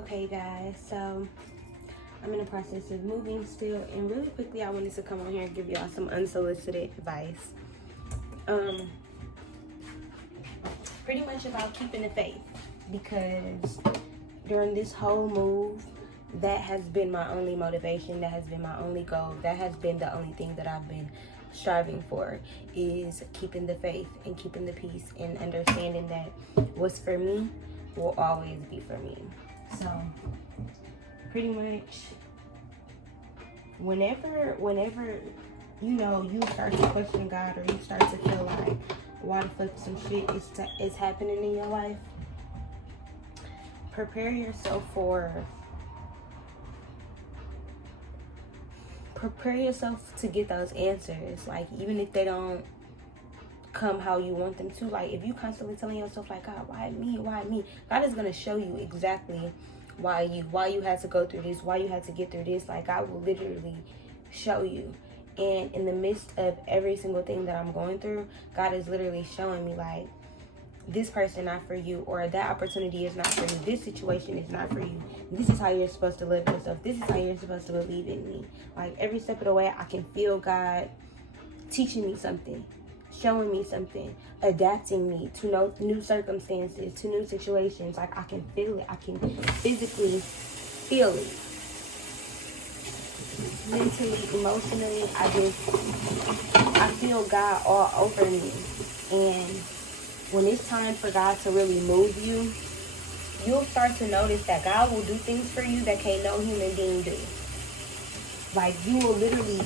Okay, guys, so I'm in the process of moving still, and really quickly I wanted to come on here and give y'all some unsolicited advice. Pretty much about keeping the faith, because during this whole move, that has been my only motivation, that has been my only goal, that has been the only thing that I've been striving for, is keeping the faith and keeping the peace and understanding that what's for me will always be for me. So pretty much whenever you know you start to question God, or you start to feel like why the fuck some shit is happening in your life, prepare yourself to get those answers. Like, even if they don't come how you want them to, like if you constantly telling yourself like, God, why me, God is going to show you exactly why you had to go through this, why you had to get through this. Like, God will literally show you. And in the midst of every single thing that I'm going through, God is literally showing me, like, this person not for you, or that opportunity is not for you, this situation is not for you, this is how you're supposed to live yourself, this is how you're supposed to believe in me. Like, every step of the way I can feel God teaching me something, showing me something, adapting me to new circumstances, to new situations. Like, I can feel it, I can physically feel it, mentally, emotionally. I feel God all over me. And when it's time for God to really move you, you'll start to notice that God will do things for you that can't no human being do. Like, you will literally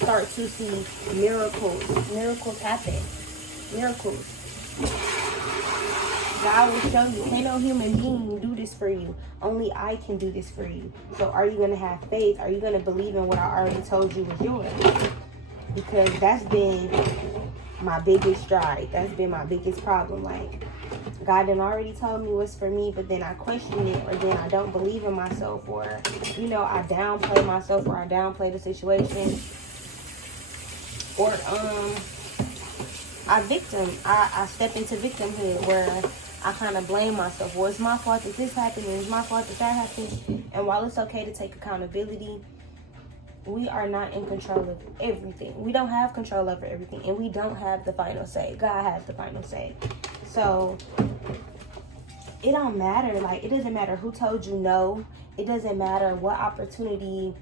start to see miracles happen. Miracles. God will show you, can't no human being do this for you. Only I can do this for you. So are you going to have faith? Are you going to believe in what I already told you was yours? Because that's been my biggest stride. That's been my biggest problem. Like, God done already told me what's for me, but then I question it, or then I don't believe in myself, or I downplay myself, or I downplay the situation, or I step into victimhood, where I kind of blame myself. Well, it's my fault that this happened, and it's my fault that that happened. And while it's okay to take accountability, we are not in control of everything. We don't have control over everything, and we don't have the final say. God has the final say. So it don't matter. Like, it doesn't matter who told you no. It doesn't matter what opportunity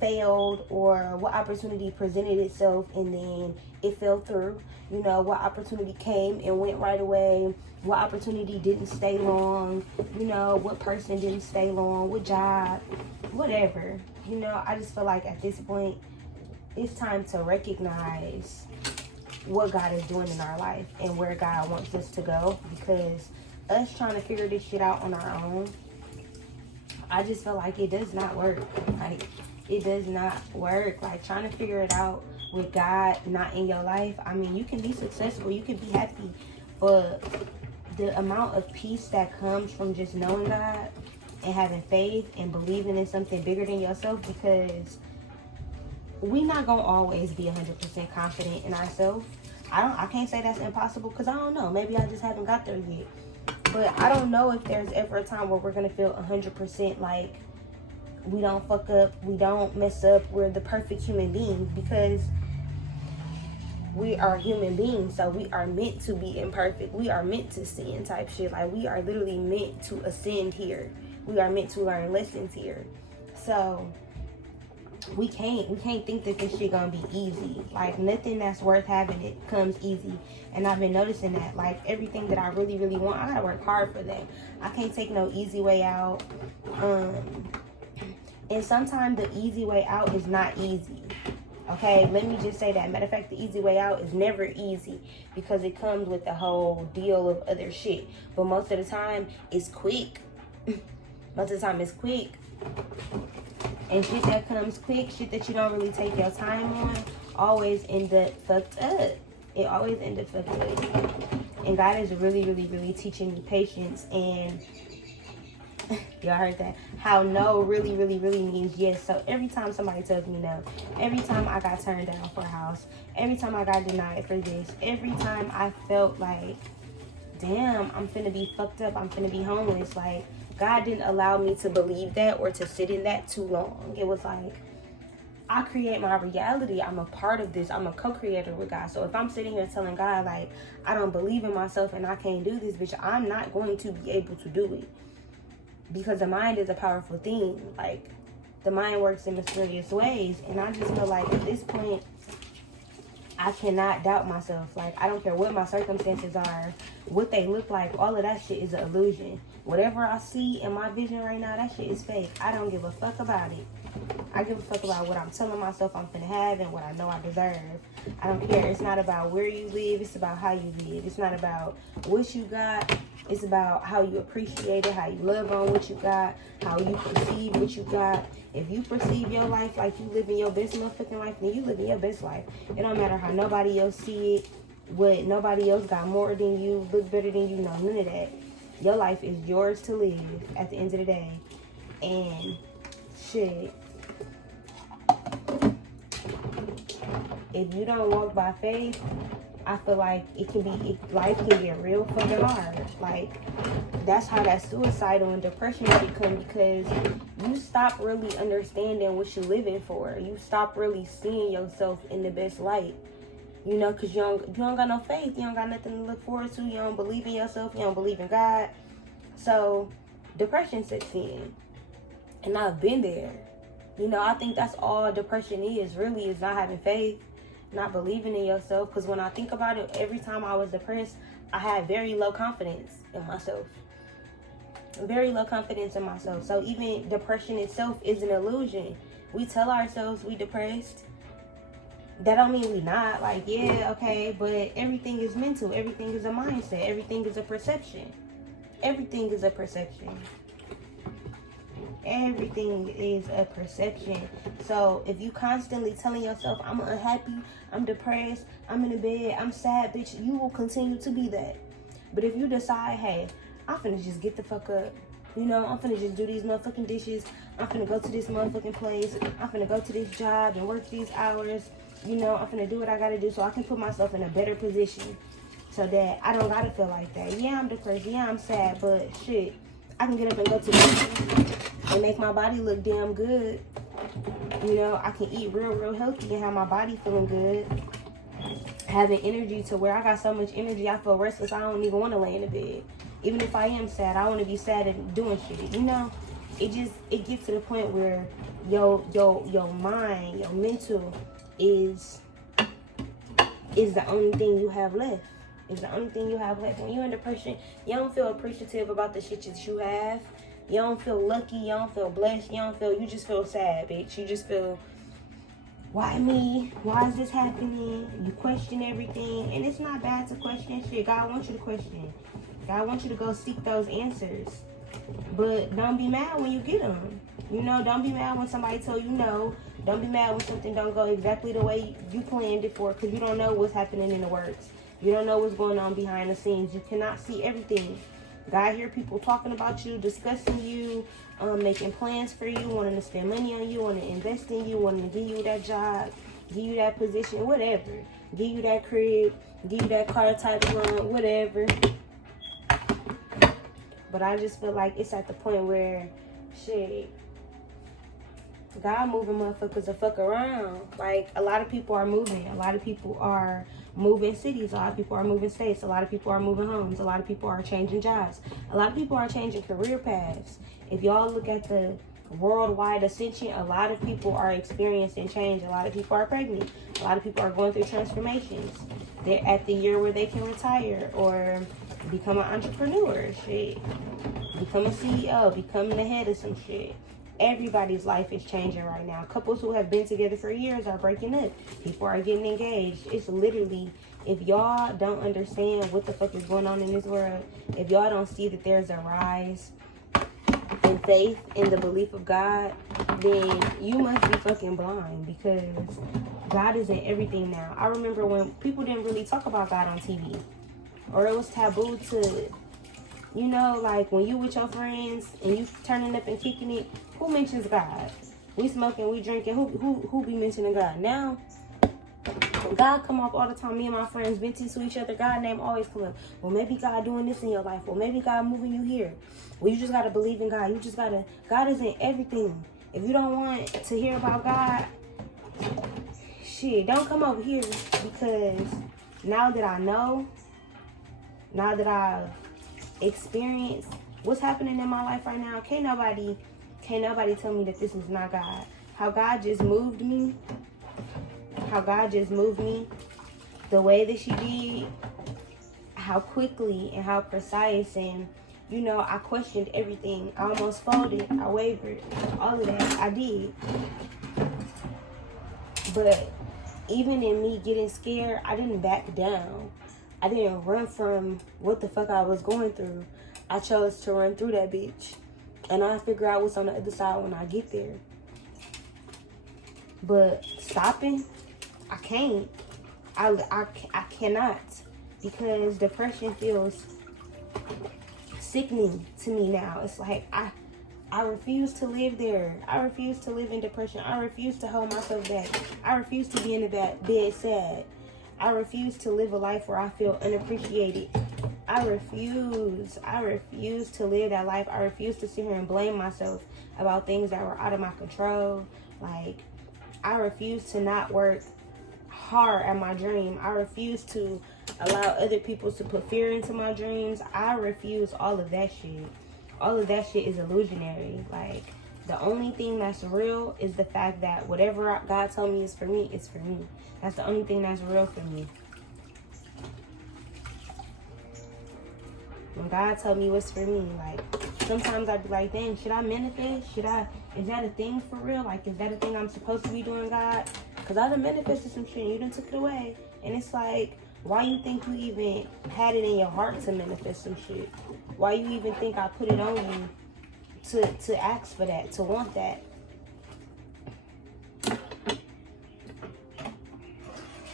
failed, or what opportunity presented itself and then it fell through. What opportunity came and went right away. What opportunity didn't stay long. What person didn't stay long. What job. Whatever. I just feel like at this point, it's time to recognize what God is doing in our life and where God wants us to go. Because us trying to figure this shit out on our own, I just feel like it does not work. Like, it does not work. Like, trying to figure it out with God not in your life. I mean, you can be successful, you can be happy, but the amount of peace that comes from just knowing God and having faith and believing in something bigger than yourself, because we not gonna always be 100% confident in ourselves. I can't say that's impossible, because I don't know. Maybe I just haven't got there yet. But I don't know if there's ever a time where we're gonna feel 100% like we don't fuck up, we don't mess up, we're the perfect human beings, because we are human beings, so we are meant to be imperfect. We are meant to sin type shit. Like, we are literally meant to ascend here. We are meant to learn lessons here. So we can't think that this shit gonna be easy. Like, nothing that's worth having it comes easy. And I've been noticing that, like, everything that I really, really want, I gotta work hard for that. I can't take no easy way out. And sometimes the easy way out is not easy. Okay, let me just say that. Matter of fact, the easy way out is never easy, because it comes with a whole deal of other shit. But most of the time, it's quick. Most of the time, it's quick. And shit that comes quick, shit that you don't really take your time on, always end up fucked up. It always end up fucked up. And God is really, really, really teaching me patience. And y'all heard that? How no really, really, really means yes. So every time somebody tells me no, every time I got turned down for a house, every time I got denied for this, every time I felt like, damn, I'm finna be fucked up, I'm finna be homeless, like, God didn't allow me to believe that or to sit in that too long. It was like, I create my reality. I'm a part of this. I'm a co-creator with God. So if I'm sitting here telling God, like, I don't believe in myself and I can't do this, bitch, I'm not going to be able to do it. Because the mind is a powerful thing. Like, the mind works in mysterious ways. And I just feel like at this point, I cannot doubt myself. Like, I don't care what my circumstances are, what they look like. All of that shit is an illusion. Whatever I see in my vision right now, that shit is fake. I don't give a fuck about it. I give a fuck about what I'm telling myself I'm finna have and what I know I deserve. I don't care. It's not about where you live. It's about how you live. It's not about what you got. It's about how you appreciate it, how you love on what you got, how you perceive what you got. If you perceive your life like you living your best motherfucking life, then you living your best life. It don't matter how nobody else see it, what nobody else got more than you, look better than you, no, none of that. Your life is yours to live at the end of the day. And shit, if you don't walk by faith, I feel like life can get real fucking hard. Like, that's how that suicidal and depression become, because you stop really understanding what you're living for. You stop really seeing yourself in the best light. You know, because you don't got no faith. You don't got nothing to look forward to. You don't believe in yourself. You don't believe in God. So depression sets in. And I've been there. You know, I think that's all depression is, really, is not having faith, not believing in yourself. Because when I think about it, every time I was depressed, I had very low confidence in myself. Very low confidence in myself. So even depression itself is an illusion. We tell ourselves we depressed. That don't mean we not. Like, yeah, okay, but everything is mental. Everything is a mindset. Everything is a perception. Everything is a perception. Everything is a perception. So if you constantly telling yourself, I'm unhappy, I'm depressed, I'm in the bed, I'm sad, bitch, you will continue to be that. But if you decide, hey, I'm finna just get the fuck up, you know, I'm finna just do these motherfucking dishes, I'm finna go to this motherfucking place, I'm finna go to this job and work these hours, you know, I'm finna do what I gotta do so I can put myself in a better position so that I don't gotta feel like that. Yeah, I'm depressed, yeah, I'm sad, but shit, I can get up and go to the and make my body look damn good. You know, I can eat real healthy and have my body feeling good. Having energy to where I got so much energy, I feel restless. I don't even want to lay in the bed. Even if I am sad, I want to be sad and doing shit. You know, it gets to the point where your mind, your mental is the only thing you have left. It's the only thing you have left. When you're in depression, you don't feel appreciative about the shit that you have. You don't feel lucky. You don't feel blessed. You just feel sad, bitch. You just feel, why me? Why is this happening? You question everything. And it's not bad to question shit. God wants you to question. God wants you to go seek those answers. But don't be mad when you get them. You know, don't be mad when somebody tell you no. Don't be mad when something don't go exactly the way you planned it for, because you don't know what's happening in the works. You don't know what's going on behind the scenes. You cannot see everything. God hear people talking about you, discussing you, making plans for you, wanting to spend money on you, wanting to invest in you, wanting to give you that job, give you that position, whatever. Give you that crib, give you that car type loan, whatever. But I just feel like it's at the point where, shit, God moving motherfuckers to fuck around. Like, a lot of people are moving. A lot of people are moving cities. A lot of people are moving states. A lot of people are moving homes. A lot of people are changing jobs. A lot of people are changing career paths. If y'all look at the worldwide ascension, a lot of people are experiencing change. A lot of people are pregnant. A lot of people are going through transformations. They're at the year where they can retire or become an entrepreneur. Shit. Become a CEO. Become the head of some shit. Everybody's life is changing right now. Couples who have been together for years are breaking up. People are getting engaged. It's literally, if y'all don't understand what the fuck is going on in this world, if y'all don't see that there's a rise in faith, in the belief of God, then you must be fucking blind, because God is in everything now. I remember when people didn't really talk about God on TV, or it was taboo to, you know, like when you with your friends and you turning up and kicking it, who mentions God? We smoking, we drinking, who be mentioning God? Now, God come up all the time. Me and my friends venting to each other. God name always come up. Well, maybe God doing this in your life. Well, maybe God moving you here. Well, you just got to believe in God. God is in everything. If you don't want to hear about God, shit, don't come over here, because now that I know, now that I've experienced what's happening in my life right now, can't nobody tell me that this is not God. How God just moved me, the way that she did, how quickly and how precise, and I questioned everything. I almost folded, I wavered, all of that, I did. But even in me getting scared, I didn't back down. I didn't run from what the fuck I was going through. I chose to run through that bitch. And I'll figure out what's on the other side when I get there. But stopping, I can't. I cannot. Because depression feels sickening to me now. It's like I refuse to live there. I refuse to live in depression. I refuse to hold myself back. I refuse to be in the bed sad. I refuse to live a life where I feel unappreciated. I refuse to live that life. I refuse to sit here and blame myself about things that were out of my control. Like, I refuse to not work hard at my dream. I refuse to allow other people to put fear into my dreams. I refuse all of that shit. All of that shit is illusionary. Like, the only thing that's real is the fact that whatever God told me is for me, it's for me. That's the only thing that's real for me. When God told me what's for me, like, sometimes I'd be like, dang, should I manifest? Is that a thing for real? Like, is that a thing I'm supposed to be doing, God? Because I done manifested some shit and you done took it away. And it's like, why you think you even had it in your heart to manifest some shit? Why you even think I put it on you to ask for that, to want that?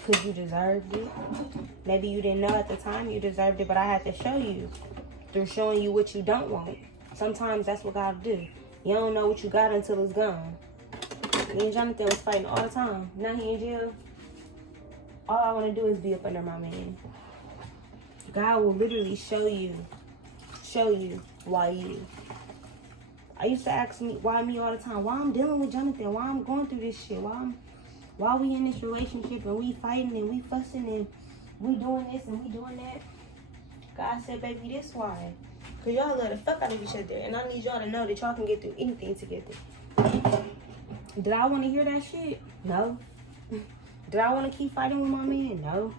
Because you deserved it. Maybe you didn't know at the time you deserved it, but I had to show you through showing you what you don't want. Sometimes that's what God do. You don't know what you got until it's gone. Me and Jonathan was fighting all the time. Now he in jail. All I want to do is be up under my man. God will literally show you why you. I used to ask me why me all the time. Why I'm dealing with Jonathan? Why I'm going through this shit? Why we in this relationship and we fighting and we fussing and we doing this and we doing that? God said, baby, this why. Because y'all love the fuck out of each other. And I need y'all to know that y'all can get through anything together. Did I want to hear that shit? No. Did I want to keep fighting with my man? No.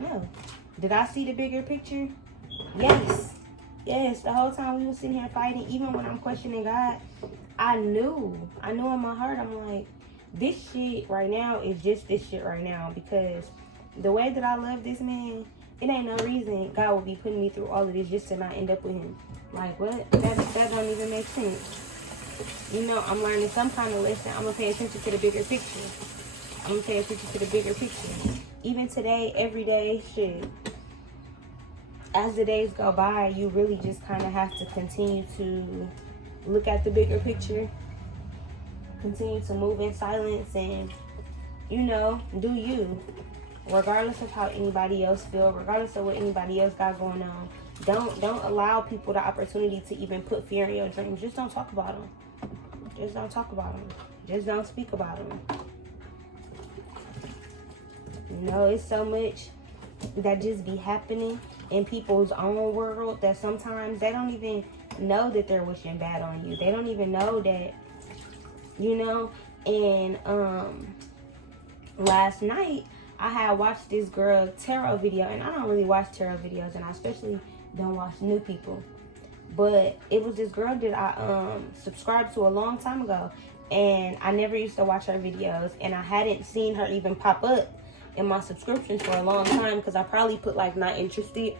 No. Did I see the bigger picture? Yes. Yes, the whole time we were sitting here fighting, even when I'm questioning God, I knew in my heart, I'm like, this shit right now is just this shit right now. Because the way that I love this man, it ain't no reason God will be putting me through all of this just to not end up with him. Like, what? That don't even make sense. I'm learning some kind of lesson. I'm going to pay attention to the bigger picture. I'm going to pay attention to the bigger picture. Even today, every day, shit. As the days go by, you really just kind of have to continue to look at the bigger picture. Continue to move in silence and, do you. Regardless of how anybody else feels, regardless of what anybody else got going on. Don't allow people the opportunity to even put fear in your dreams. Just don't talk about them. Just don't talk about them. Just don't speak about them. It's so much that just be happening in people's own world that sometimes they don't even know that they're wishing bad on you. They don't even know that, and last night I had watched this girl tarot video, and I don't really watch tarot videos, and I especially don't watch new people. But it was this girl that I subscribed to a long time ago, and I never used to watch her videos, and I hadn't seen her even pop up in my subscriptions for a long time, because I probably put like not interested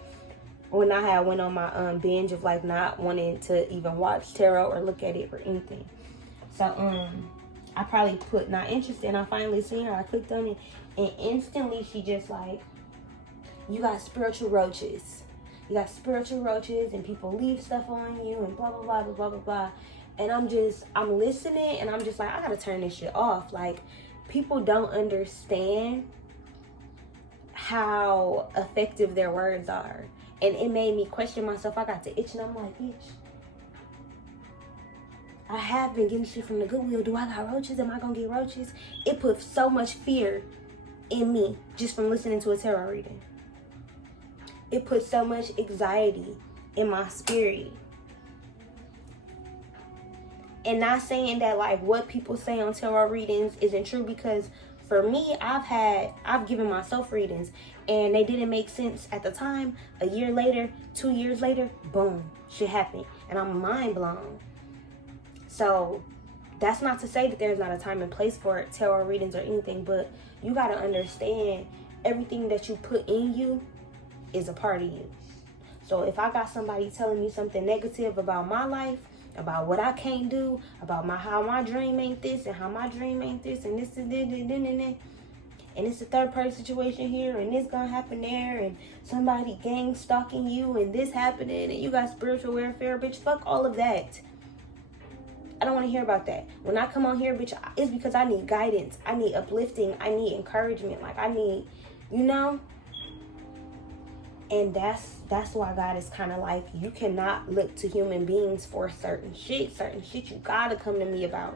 when I had went on my binge of like not wanting to even watch tarot or look at it or anything. So I probably put not interested, and I finally seen her. I clicked on it, and instantly she just like, you got spiritual roaches. You got spiritual roaches, and people leave stuff on you, and blah, blah, blah, blah, blah, blah, blah. And I'm listening, and I'm just like, I gotta turn this shit off. Like, people don't understand how effective their words are. And it made me question myself. I got to itch and I'm like, bitch, I have been getting shit from the Goodwill. Do I got roaches? Am I gonna get roaches? It put so much fear in me just from listening to a tarot reading. It put so much anxiety in my spirit. And not saying that like what people say on tarot readings isn't true, because for me, I've given myself readings and they didn't make sense at the time. A year later, 2 years later, boom, shit happened. And I'm mind blown. So that's not to say that there's not a time and place for tarot readings or anything, but you got to understand everything that you put in you is a part of you. So if I got somebody telling me something negative about my life, about what I can't do, about how my dream ain't this and how my dream ain't this and this and and it's a third party situation here and this gonna happen there and somebody gang stalking you and this happening and you got spiritual warfare, bitch, fuck all of that. I don't want to hear about that. When I come on here, bitch, it's because I need guidance. I need uplifting. I need encouragement. Like I need, you know. And that's why God is kind of like, you cannot look to human beings for certain shit. Certain shit you gotta come to me about.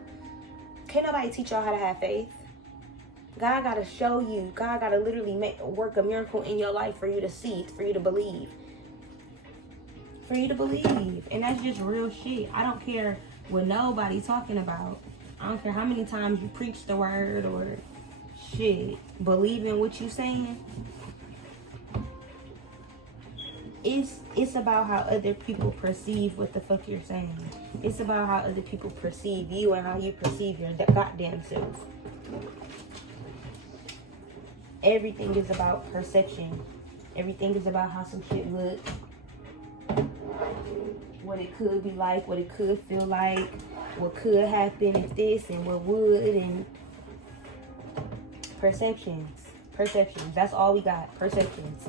Can't nobody teach y'all how to have faith. God gotta show you. God gotta literally work a miracle in your life for you to see, for you to believe. For you to believe. And that's just real shit. I don't care what nobody talking about. I don't care how many times you preach the word or shit. Believe in what you saying. It's about how other people perceive what the fuck you're saying. It's about how other people perceive you and how you perceive your goddamn self. Everything is about perception. Everything is about how some shit look. What it could be like, what it could feel like, what could happen if this and what would, and perceptions. That's all we got. Perceptions.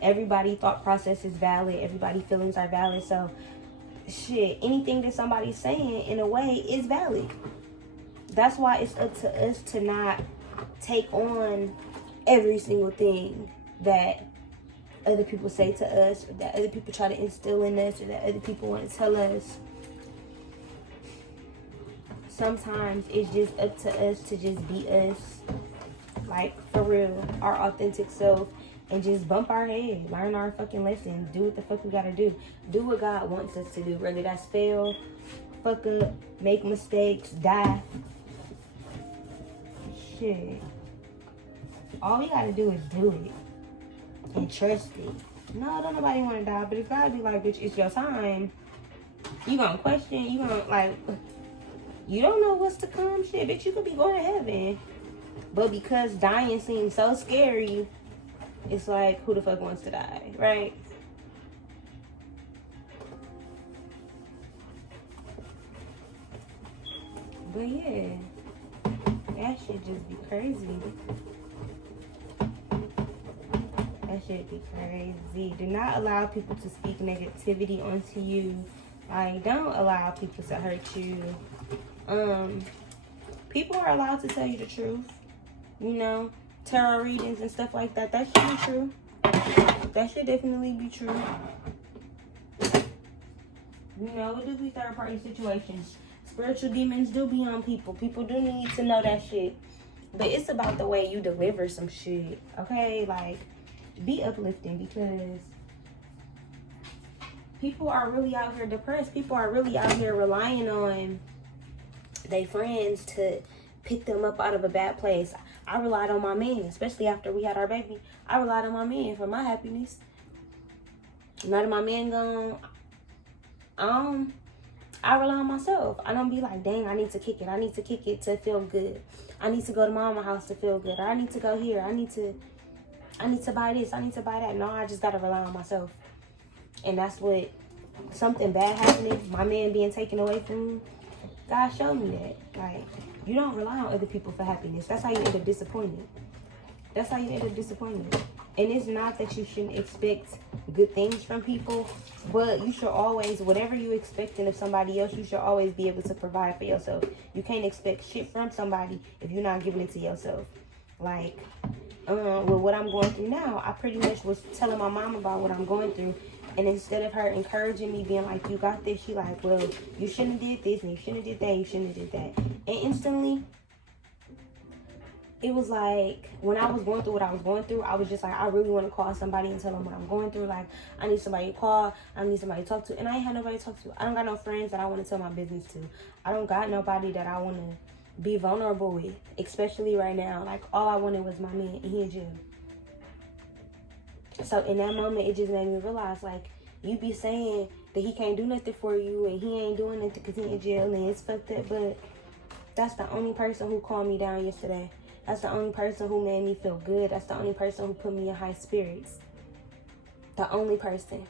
Everybody thought process is valid. Everybody feelings are valid. So shit, anything that somebody's saying in a way is valid. That's why it's up to us to not take on every single thing that other people say to us, or that other people try to instill in us, or that other people want to tell us. Sometimes it's just up to us to just be us, like for real, our authentic self, and just bump our head, learn our fucking lessons, do what the fuck we gotta do. Do what God wants us to do, whether that's fail, fuck up, make mistakes, die. Shit. All we gotta do is do it. And trust it. No, don't nobody want to die, but if God be like, bitch, it's your time, you gonna question, you gonna like, you don't know what's to come, shit, bitch, you could be going to heaven. But because dying seems so scary, it's like, who the fuck wants to die, right? But yeah, that shit just be crazy. That shit be crazy. Do not allow people to speak negativity onto you. Like, don't allow people to hurt you. People are allowed to tell you the truth. You know, tarot readings and stuff like that. That should be true. That should definitely be true. You know, it do be third party situations. Spiritual demons do be on people. People do need to know that shit. But it's about the way you deliver some shit. Okay? Like, be uplifting, because people are really out here depressed. People are really out here relying on their friends to pick them up out of a bad place. I relied on my man, especially after we had our baby. I relied on my man for my happiness. Now that my man gone, I rely on myself. I don't be like, dang, I need to kick it. I need to kick it to feel good. I need to go to mama's house to feel good. Or I need to go here. I need to buy this. I need to buy that. No, I just got to rely on myself. And that's what, something bad happening, my man being taken away from me, God showed me that. Like, you don't rely on other people for happiness. That's how you end up disappointed. That's how you end up disappointed. And it's not that you shouldn't expect good things from people, but you should always, whatever you expecting of somebody else, you should always be able to provide for yourself. You can't expect shit from somebody if you're not giving it to yourself. Like, with what I'm going through now, I pretty much was telling my mom about what I'm going through. And instead of her encouraging me, being like, you got this, she like, well, you shouldn't have did this, and you shouldn't have did that, you shouldn't have did that. And instantly, it was like, when I was going through what I was going through, I was just like, I really want to call somebody and tell them what I'm going through. Like, I need somebody to call. I need somebody to talk to. And I ain't had nobody to talk to. I don't got no friends that I want to tell my business to. I don't got nobody that I want to be vulnerable with, especially right now. Like, all I wanted was my man, and he in jail. So in that moment, it just made me realize, like, you be saying that he can't do nothing for you, and he ain't doing nothing because he in jail, and it's fucked up, but that's the only person who calmed me down yesterday. That's the only person who made me feel good. That's the only person who put me in high spirits. The only person.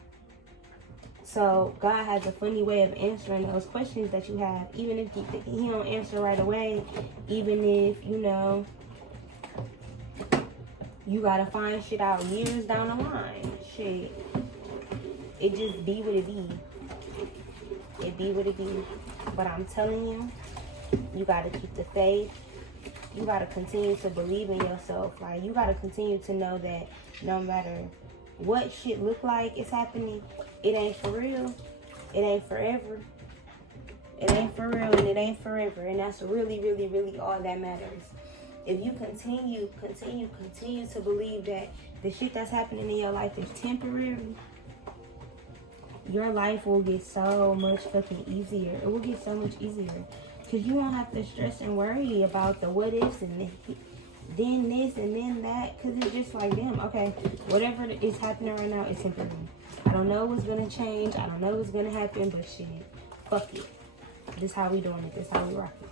So God has a funny way of answering those questions that you have. Even if he don't answer right away. Even if, you know, you got to find shit out years down the line. Shit. It just be what it be. It be what it be. But I'm telling you, you got to keep the faith. You got to continue to believe in yourself. Like, you got to continue to know that no matter what shit look like it's happening, it ain't for real. It ain't forever. It ain't for real, and it ain't forever. And that's really, really, really all that matters. If you continue to believe that the shit that's happening in your life is temporary, your life will get so much fucking easier. It will get so much easier. Because you won't have to stress and worry about the what ifs and then this and then that. Because it's just like, damn, okay, whatever is happening right now is temporary. I don't know what's going to change. I don't know what's going to happen. But shit, fuck it. This how we doing it. This how we rock it.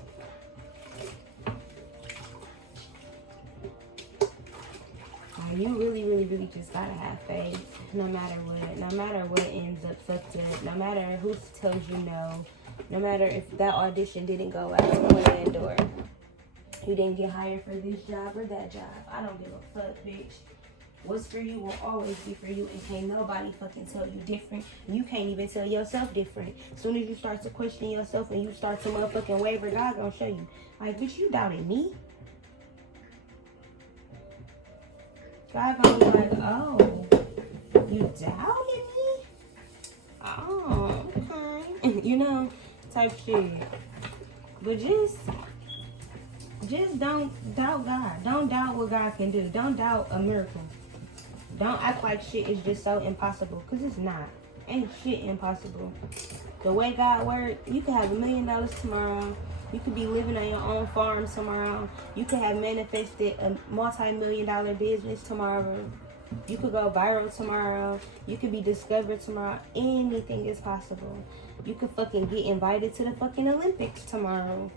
You really, really, really just got to have faith. No matter what. No matter what ends up fucked up. No matter who tells you no. No matter if that audition didn't go out on that door. You didn't get hired for this job or that job. I don't give a fuck, bitch. What's for you will always be for you, and can't nobody fucking tell you different. You can't even tell yourself different. As soon as you start to question yourself and you start to motherfucking waver, God gonna show you. Like, bitch, you doubted me? God gonna be like, oh, you doubted me? Oh, okay. You know, type shit. But just don't doubt God. Don't doubt what God can do. Don't doubt a miracle. Don't act like shit is just so impossible, because it's not. Ain't shit impossible. The way God works, you could have $1 million tomorrow. You could be living on your own farm tomorrow. You could have manifested a multi-million-dollar business tomorrow. You could go viral tomorrow. You could be discovered tomorrow. Anything is possible. You could fucking get invited to the fucking Olympics tomorrow.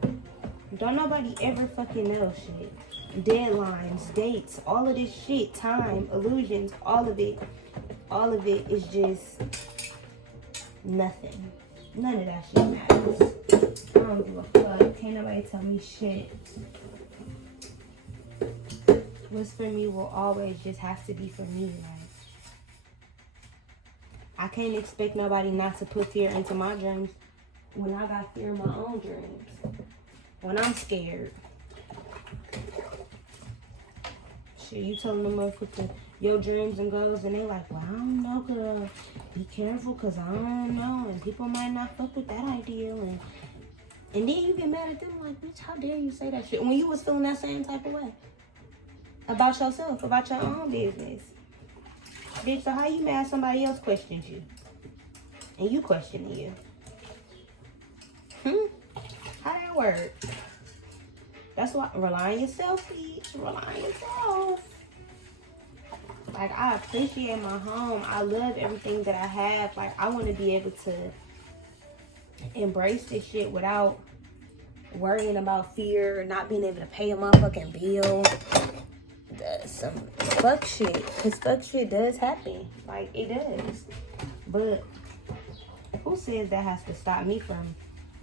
Don't nobody ever fucking know shit. Deadlines, dates, all of this shit, time, illusions, all of it is just nothing. None of that shit matters. I don't give a fuck. Can't nobody tell me shit. What's for me will always just have to be for me. Like, I can't expect nobody not to put fear into my dreams when I got fear in my own dreams. When I'm scared. Shit, you telling them motherfucker your dreams and goals, and they like, well, I don't know, girl. Be careful, because I don't know, and people might not fuck with that idea, and then you get mad at them like, bitch, how dare you say that shit when you was feeling that same type of way about yourself, about your own business. Bitch, so how you mad somebody else questions you and you questioning you? How that work? That's why, rely on yourself, bitch. Rely on yourself. Like, I appreciate my home. I love everything that I have. Like, I want to be able to embrace this shit without worrying about fear, not being able to pay a motherfucking bill. Some fuck shit. Because fuck shit does happen. Like, it does. But who says that has to stop me from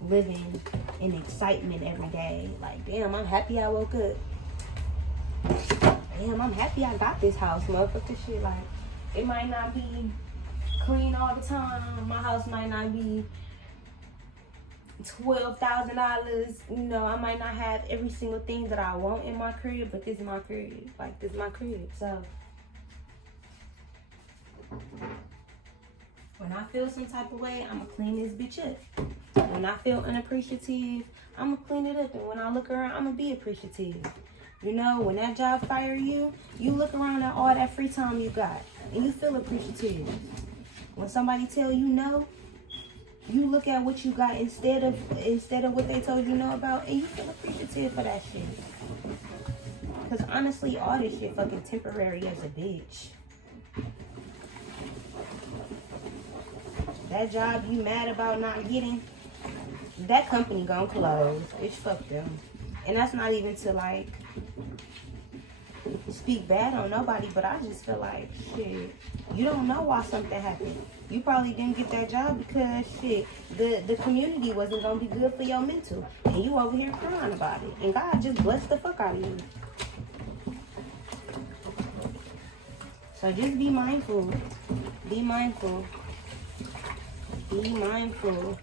living in excitement every day? Like, damn, I'm happy I woke up. damn, I'm happy I got this house, motherfucker. Shit, like, it might not be clean all the time. My house might not be $12,000. You know, I might not have every single thing that I want in my crib, but this is my crib. Like, this is my crib. So when I feel some type of way, I'ma clean this bitch up. When I feel unappreciative, I'ma clean it up. And when I look around, I'ma be appreciative. You know, when that job fire you, you look around at all that free time you got, and you feel appreciative. When somebody tell you no, you look at what you got instead of what they told you no about, and you feel appreciative for that shit. Because honestly, all this shit fucking temporary as a bitch. That job you mad about not getting, that company gonna close. Bitch, fuck them. And that's not even to like speak bad on nobody, but I just feel like, shit, you don't know why something happened. You probably didn't get that job because, shit, the community wasn't gonna be good for your mental, and you over here crying about it, and God just blessed the fuck out of you. So just be mindful. Be mindful. Be mindful.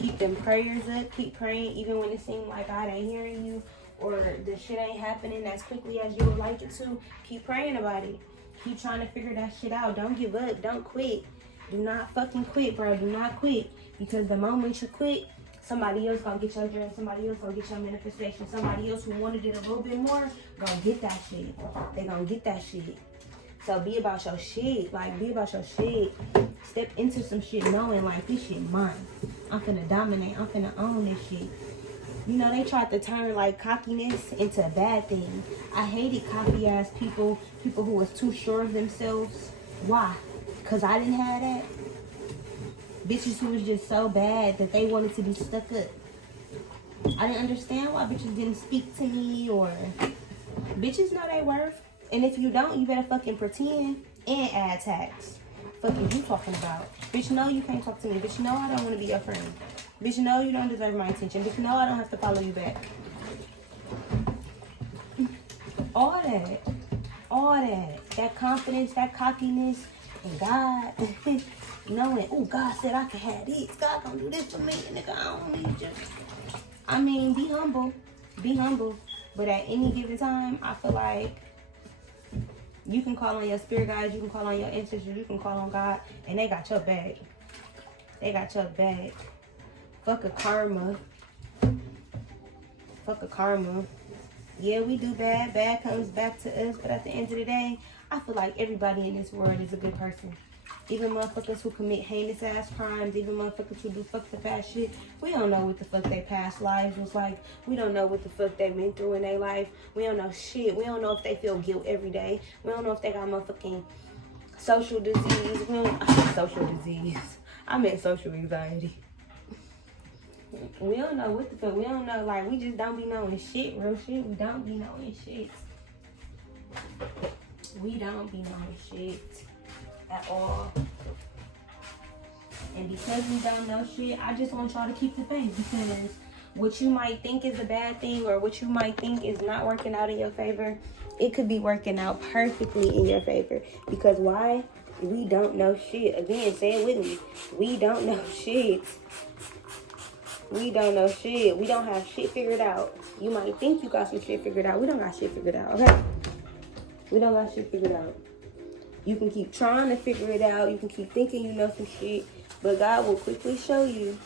Keep them prayers up. Keep praying even when it seems like God ain't hearing you or the shit ain't happening as quickly as you would like it to. Keep praying about it. Keep trying to figure that shit out. Don't give up. Don't quit. Do not fucking quit, bro. Do not quit. Because the moment you quit, somebody else gonna get your dream. Somebody else gonna get your manifestation. Somebody else who wanted it a little bit more gonna get that shit. They gonna get that shit. So be about your shit. Like, be about your shit. Step into some shit knowing, like, this shit mine. I'm finna dominate. I'm finna own this shit. You know, they tried to turn, like, cockiness into a bad thing. I hated cocky-ass people. People who was too sure of themselves. Why? Because I didn't have that. Bitches who was just so bad that they wanted to be stuck up. I didn't understand why bitches didn't speak to me or... Bitches know they worth. And if you don't, you better fucking pretend and add tax. Fuck is you talking about? Bitch, no, you can't talk to me. Bitch, no, I don't want to be your friend. Bitch, no, you don't deserve my attention. Bitch, no, I don't have to follow you back. All that. All that. That confidence, that cockiness, and God knowing, oh, God said I can have this. God gonna do this for me. Nigga, I don't need you. I mean, be humble. Be humble. But at any given time, I feel like you can call on your spirit guides, you can call on your ancestors, you can call on God, and they got your back. They got your back. Fuck a karma. Fuck a karma. Yeah, we do bad. Bad comes back to us, but at the end of the day, I feel like everybody in this world is a good person. Even motherfuckers who commit heinous ass crimes, even motherfuckers who do fucked up ass shit, we don't know what the fuck their past lives was like. We don't know what the fuck they went through in their life. We don't know shit. We don't know if they feel guilt every day. We don't know if they got motherfucking social disease. Social disease. I meant social anxiety. We don't know what the fuck. We don't know. Like, we just don't be knowing shit. Real shit. We don't be knowing shit. We don't be knowing shit at all. And because we don't know shit, I just want y'all to keep the faith, because what you might think is a bad thing or what you might think is not working out in your favor, it could be working out perfectly in your favor. Because why? We don't know shit. Again, say it with me. We don't know shit. We don't know shit. We don't have shit figured out. You might think you got some shit figured out. We don't got shit figured out, okay? We don't got shit figured out. You can keep trying to figure it out. You can keep thinking you know some shit. But God will quickly show you.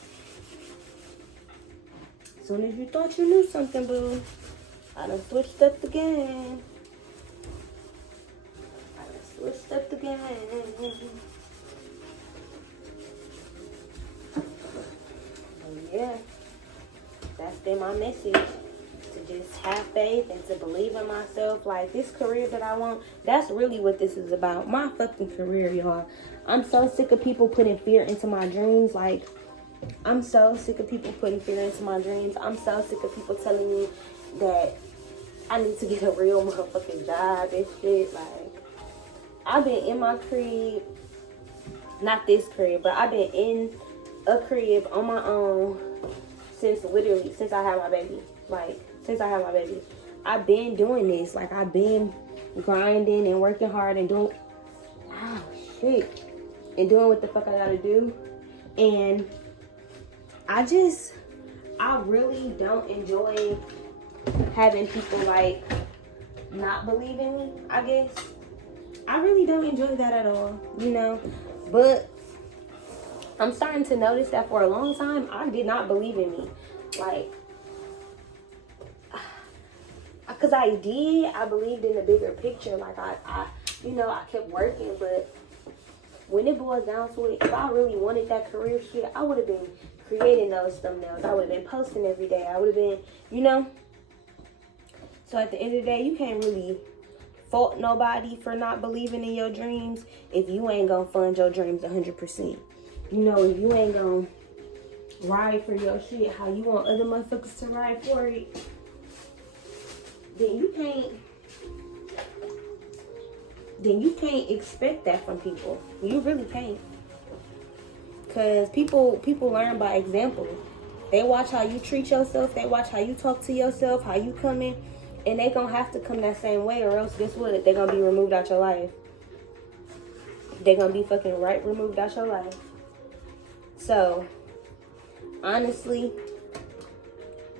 As soon as you thought you knew something, boo, I done switched up the game. Yeah, that's been my message. To just have faith and to believe in myself. Like, this career that I want, that's really what this is about. My fucking career, y'all. I'm so sick of people putting fear into my dreams. Like, I'm so sick of people putting fear into my dreams. I'm so sick of people telling me that I need to get a real motherfucking job and shit. Like, I've been in my crib, not this crib, but I've been in a crib on my own since I had my baby. Like, since I had my baby. I've been doing this. Like, I've been grinding and working hard and doing, and doing what the fuck I gotta do. And I really don't enjoy having people like not believe in me, I guess. I really don't enjoy that at all, you know. But I'm starting to notice that for a long time, I did not believe in me. Like, because I believed in the bigger picture. Like, I kept working, but when it boils down to it, if I really wanted that career shit, I would have been creating those thumbnails. I would have been posting every day. I would have been, you know. So at the end of the day, you can't really fault nobody for not believing in your dreams if you ain't gonna fund your dreams 100%. You know, if you ain't gonna ride for your shit how you want other motherfuckers to ride for it, then you can't expect that from people. You really can't. Because people learn by example. They watch how you treat yourself. They watch how you talk to yourself, how you come in. And they gonna have to come that same way, or else guess what? They're gonna be removed out your life. They're gonna be fucking removed out your life. So, honestly,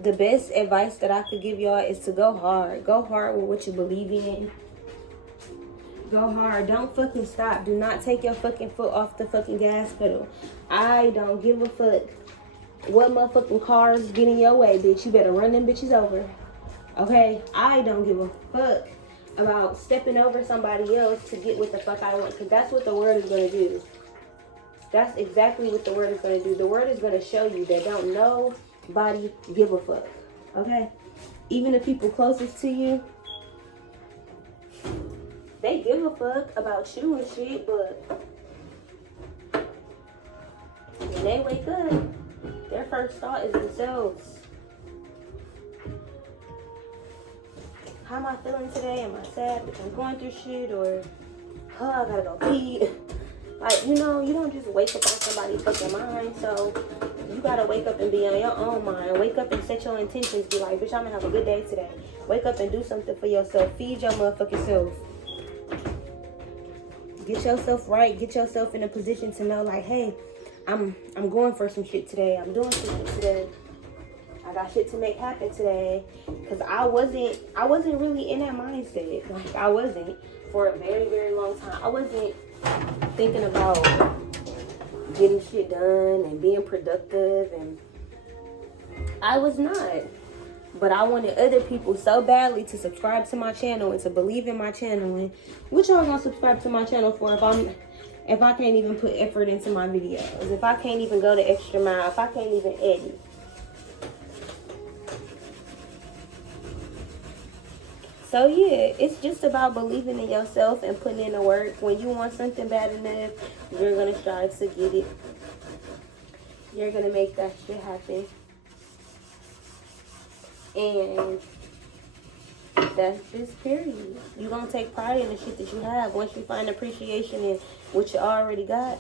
the best advice that I could give y'all is to go hard. Go hard with what you believe in. Go hard. Don't fucking stop. Do not take your fucking foot off the fucking gas pedal. I don't give a fuck what motherfucking cars get in your way, bitch. You better run them bitches over. Okay? I don't give a fuck about stepping over somebody else to get what the fuck I want. Because that's what the word is going to do. That's exactly what the word is going to do. The word is going to show you that don't nobody give a fuck. Okay? Even the people closest to you, they give a fuck about you and shit, but when they wake up, their first thought is themselves. How am I feeling today? Am I sad because I'm going through shit? Or, oh, I gotta go pee. Like, you know, you don't just wake up on somebody's fucking mind. So, you gotta wake up and be on your own mind. Wake up and set your intentions. Be like, bitch, I'm gonna have a good day today. Wake up and do something for yourself. Feed your motherfucking self. Get yourself right. Get yourself in a position to know, like, hey, I'm going for some shit today. I'm doing some shit today. I got shit to make happen today. Because I wasn't really in that mindset. Like, I wasn't for a very, very long time. I wasn't thinking about getting shit done and being productive. And I was not. But I wanted other people so badly to subscribe to my channel and to believe in my channel. And what y'all gonna subscribe to my channel for if I can't even put effort into my videos? If I can't even go the extra mile? If I can't even edit? So yeah, it's just about believing in yourself and putting in the work. When you want something bad enough, you're gonna strive to get it. You're gonna make that shit happen. And that's just period. You're going to take pride in the shit that you have. Once you find appreciation in what you already got,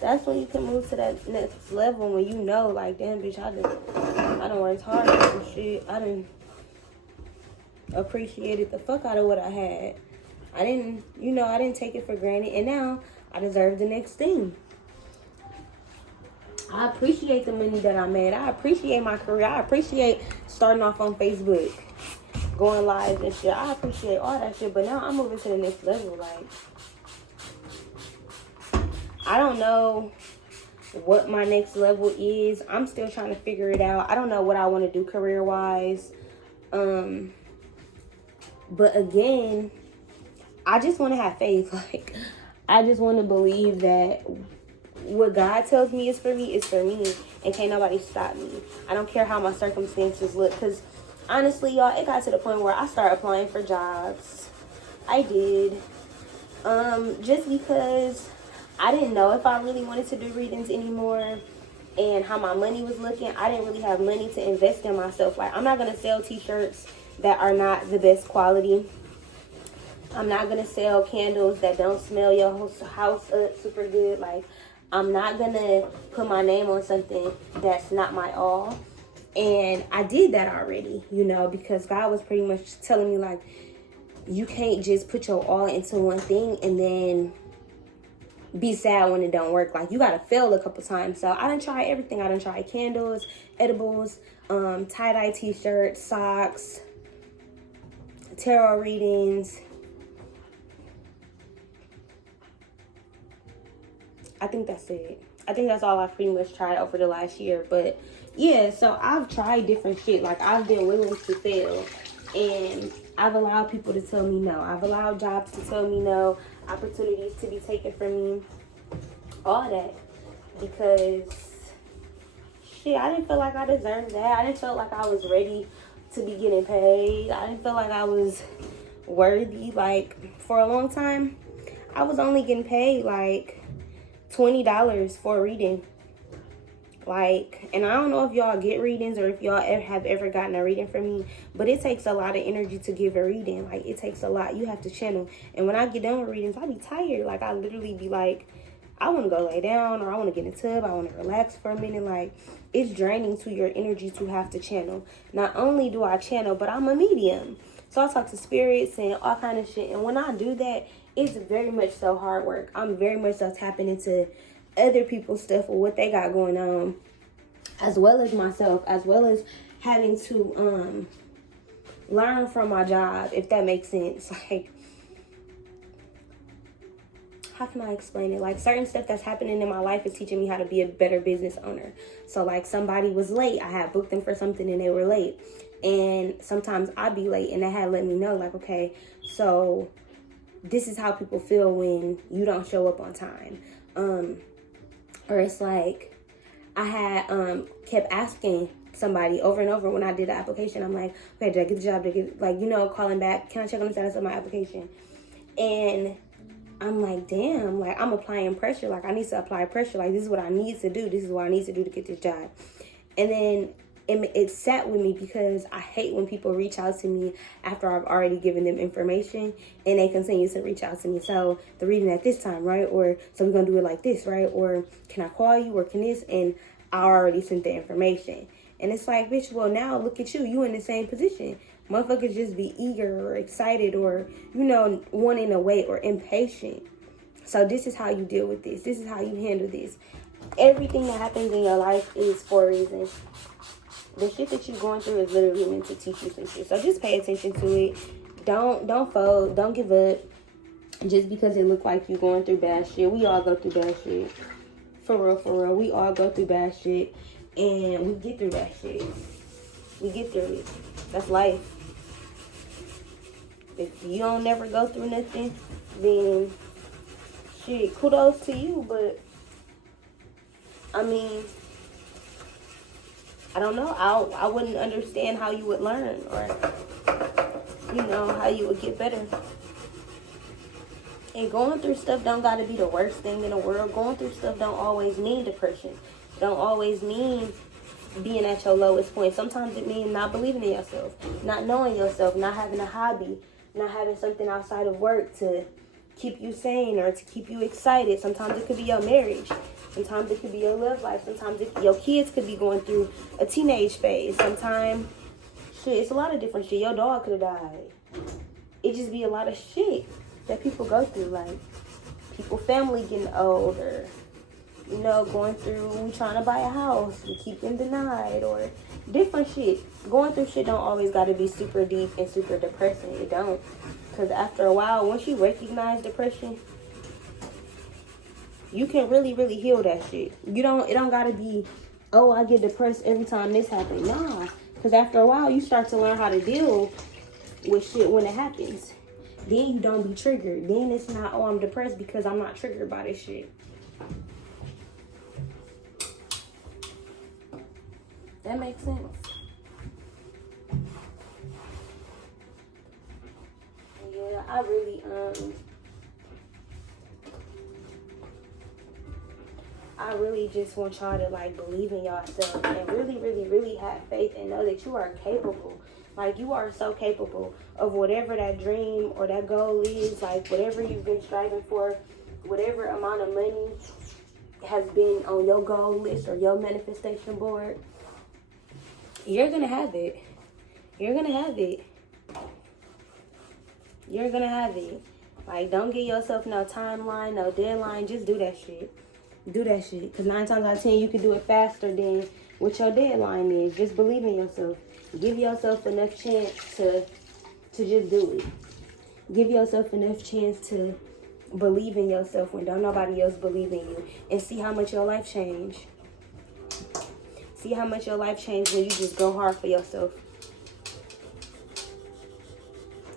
that's when you can move to that next level. When you know, like, damn, bitch, I done worked hard for some shit. I done appreciated the fuck out of what I had. I didn't take it for granted. And now I deserve the next thing. I appreciate the money that I made. I appreciate my career. I appreciate starting off on Facebook, going live and shit. I appreciate all that shit. But now I'm moving to the next level. Like, I don't know what my next level is. I'm still trying to figure it out. I don't know what I want to do career-wise. But again, I just want to have faith. Like, I just want to believe that what God tells me is for me, and can't nobody stop me. I don't care how my circumstances look, because honestly, y'all, it got to the point where I started applying for jobs. I did. Just because I didn't know if I really wanted to do readings anymore and how my money was looking. I didn't really have money to invest in myself. Like, I'm not going to sell t-shirts that are not the best quality. I'm not going to sell candles that don't smell your house up super good. Like, I'm not going to put my name on something that's not my all. And I did that already, you know, because God was pretty much telling me, like, you can't just put your all into one thing and then be sad when it don't work. Like, you gotta fail a couple times. So I done tried everything. I done tried candles, edibles, tie-dye t-shirts, socks, tarot readings. I think that's it. I think that's all I've pretty much tried over the last year. But yeah, so I've tried different shit. Like, I've been willing to fail. And I've allowed people to tell me no. I've allowed jobs to tell me no. Opportunities to be taken from me. All that. Because, shit, I didn't feel like I deserved that. I didn't feel like I was ready to be getting paid. I didn't feel like I was worthy. Like, for a long time, I was only getting paid, like, $20 for a reading. Like, and I don't know if y'all get readings or if y'all have ever gotten a reading from me, but it takes a lot of energy to give a reading. Like, it takes a lot. You have to channel. And when I get done with readings, I be tired. Like, I literally be like, I want to go lay down, or I want to get in the tub. I want to relax for a minute. Like, it's draining to your energy to have to channel. Not only do I channel, but I'm a medium. So I talk to spirits and all kind of shit. And when I do that, it's very much so hard work. I'm very much so tapping into other people's stuff or what they got going on, as well as myself, as well as having to learn from my job, if that makes sense. Like, how can I explain it? Like, certain stuff that's happening in my life is teaching me how to be a better business owner. So, like, somebody was late. I had booked them for something and they were late. And sometimes I'd be late, and that had let me know, like, okay, so this is how people feel when you don't show up on time. Or it's like, I had kept asking somebody over and over when I did the application. I'm like, okay, did I get the job? Did I get, like, you know, calling back, can I check on the status of my application? And I'm like, damn, like, I'm applying pressure. Like, I need to apply pressure. Like, this is what I need to do. This is what I need to do to get this job. And then it sat with me because I hate when people reach out to me after I've already given them information and they continue to reach out to me. So the reading at this time, right? Or so we're going to do it like this, right? Or can I call you? Or can this? And I already sent the information. And it's like, bitch, well, now look at you. You in the same position. Motherfuckers just be eager or excited or, you know, wanting to wait or impatient. So this is how you deal with this. This is how you handle this. Everything that happens in your life is for a reason. The shit that you're going through is literally meant to teach you some shit. So just pay attention to it. Don't fold. Don't give up. Just because it look like you're going through bad shit. We all go through bad shit. For real, for real. We all go through bad shit. And we get through that shit. We get through it. That's life. If you don't never go through nothing, then shit, kudos to you. But, I mean, I don't know. I wouldn't understand how you would learn or, you know, how you would get better. And going through stuff don't got to be the worst thing in the world. Going through stuff don't always mean depression. Don't always mean being at your lowest point. Sometimes it means not believing in yourself, not knowing yourself, not having a hobby, not having something outside of work to keep you sane or to keep you excited. Sometimes it could be your marriage. Sometimes it could be your love life. Sometimes your kids could be going through a teenage phase. Sometimes, shit, it's a lot of different shit. Your dog could have died. It just be a lot of shit that people go through. Like, people, family getting old, or, you know, going through trying to buy a house and keep them denied, or different shit. Going through shit don't always got to be super deep and super depressing. It don't. Because after a while, once you recognize depression, you can really, really heal that shit. It don't gotta be, oh, I get depressed every time this happens. Nah. Because after a while, you start to learn how to deal with shit when it happens. Then you don't be triggered. Then it's not, oh, I'm depressed because I'm not triggered by this shit. That makes sense. Yeah, I really just want y'all to, like, believe in yourself and really, really, really have faith and know that you are capable. Like, you are so capable of whatever that dream or that goal is, like, whatever you've been striving for, whatever amount of money has been on your goal list or your manifestation board. You're gonna have it. You're gonna have it. You're gonna have it. Like, don't give yourself no timeline, no deadline. Just do that shit. Do that shit. Because 9 times out of 10, you can do it faster than what your deadline is. Just believe in yourself. Give yourself enough chance to just do it. Give yourself enough chance to believe in yourself when don't nobody else believe in you. And see how much your life change. See how much your life changed when you just go hard for yourself.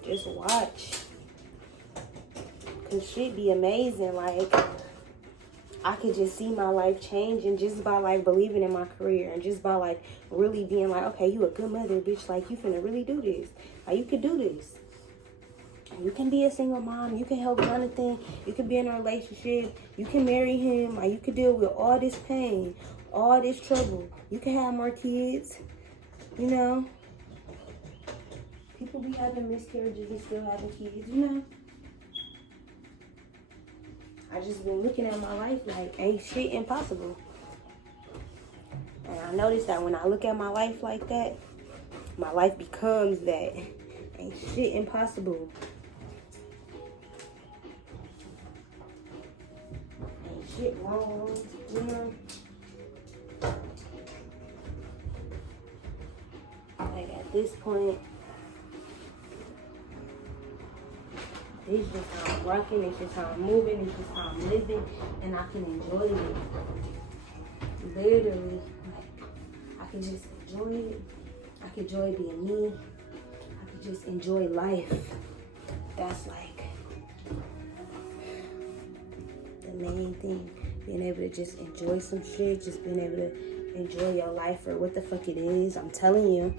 Just watch. Cause shit be amazing. Like, I could just see my life changing just by like believing in my career and just by like really being like, okay, you a good mother, bitch. Like, you finna really do this. Like, you could do this. You can be a single mom. You can help Jonathan. You can be in a relationship. You can marry him. Like, you can deal with all this pain, all this trouble. You can have more kids. You know, people be having miscarriages and still having kids. You know, I just been looking at my life like ain't shit impossible. And I noticed that when I look at my life like that, my life becomes that. Ain't shit impossible. Shit wrong, you know. Like, at this point, this is just how I'm rocking, it's just how I'm moving, it's just how I'm living, and I can enjoy it. Literally, like, I can just enjoy it. I can enjoy being me. I can just enjoy life. That's like main thing. Being able to just enjoy some shit, just being able to enjoy your life for what the fuck it is. I'm telling you,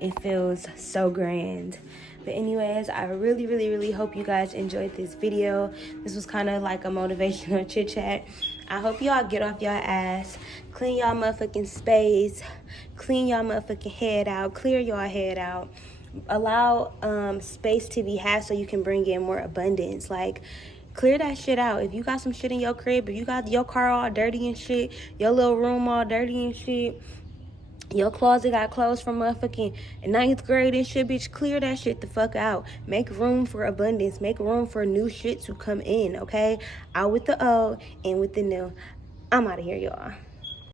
it feels so grand. But anyways, I really hope you guys enjoyed this video. This was kind of like a motivational chit chat. I hope y'all get off y'all ass, clean y'all motherfucking space, clean y'all motherfucking head out, clear y'all head out, allow space to be had so you can bring in more abundance. Like, clear that shit out. If you got some shit in your crib, if you got your car all dirty and shit, your little room all dirty and shit, your closet got clothes from motherfucking 9th grade and shit, bitch, clear that shit the fuck out. Make room for abundance. Make room for new shit to come in, okay? Out with the old, in with the new. I'm out of here, y'all.